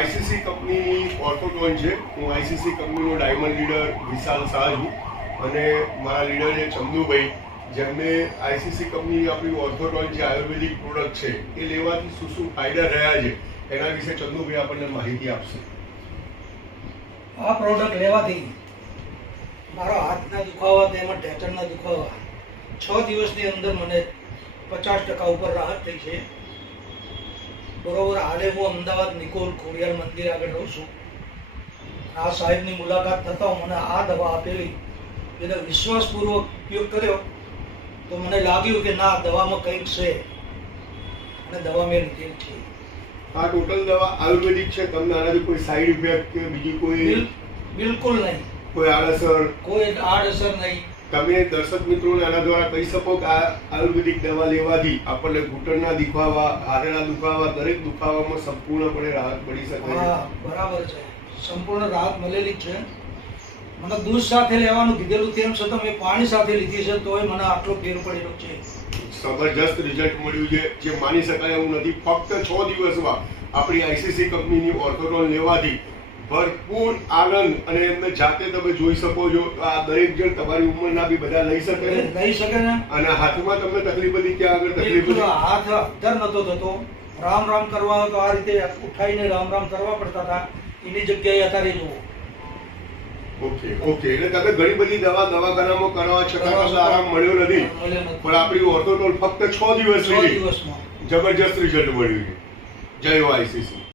ICC કંપનીની ઓર્થોટોન છે. હું આઈસીસી કંપનીનો ડાયમંડ લીડર વિશાલ શાહ છું. અને મારા લીડર છે ચંદુભાઈ. જેમને આઈસીસી કંપની આપણી ઓર્થોટોન જે આયુર્વેદિક પ્રોડક્ટ છે, એ લેવાથી શું શું ફાયદા રહ્યા છે, એના વિશે ચંદુભાઈ આપણને માહિતી આપશે. આ પ્રોડક્ટ લેવાથી મારા હાથના દુખાવા તેમજ ઢેચણના દુખાવા છ દિવસની અંદર મને પચાસ ટકા ઉપર રાહત થઈ છે. બરોબર હાલે હું અમદાવાદ નિકોલ ખોડિયાર મંદિર આગળ રહું છું. આ સાહેબની મુલાકાત થતાં મને આ દવા આપેલી. એને વિશ્વાસપૂર્વક ઉપયોગ કર્યો. તો મને લાગ્યું કે ના દવામાં કંઈક છે. અને દવા મેં લીધેલ છે. આ ટોટલ દવા આયુર્વેદિક છે? તમને આનાથી કોઈ સાઈડ ઇફેક્ટ કે બીજી કોઈ બિલકુલ નહીં. કોઈ આડઅસર? કોઈ આડઅસર નહીં. તમે દર્શક મિત્રોને આના દ્વારા કહી શકો કે આ આયુર્વેદિક દવા લેવાથી આપણને ઘૂંટણના દુખાવા હાથના દુખાવા દરેક દુખાવામાં સંપૂર્ણપણે રાહત મળી શકે છે. હા બરાબર છે. સંપૂર્ણ રાહત મળેલી છે. મને દૂધ સાથે લેવાનું કીધેલું તેમ છતાં મેં પાણી સાથે લીધી છે તોય મને આટલો ફેર પડેલો છે. જબરજસ્ત રિઝલ્ટ મળ્યું છે જે માની શકાય એવું નથી. ફક્ત છ દિવસમાં આપણી આઈસીસી કંપનીની ઓર્થોડોન લેવાથી ભરપૂર આનંદ અને એમને જાતે તમે જોઈ શકો છો આ દરેક જણ તમારી ઉંમરના બી બધા લઈ શકે લઈ શકે ને? અને હાથમાં તમને તકલીફ હતી ક્યાં આગળ તકલીફ હાથ અધર નતો થતો. રામ રામ કરવા તો આ રીતે ઉઠાઈને રામ રામ કરવા પડતા હતા. એની જગ્યાએ અત્યારે જુઓ. Okay okay. એટલે તમે ઘણી બધી દવા દવાખાનામાં કરવા છતાં તમને આરામ મળ્યો નથી. પણ આપણી ઓર્થોટોલ ફક્ત છ દિવસ જબરજસ્ત રિઝલ્ટ મળ્યું છે. જય આઈસીસી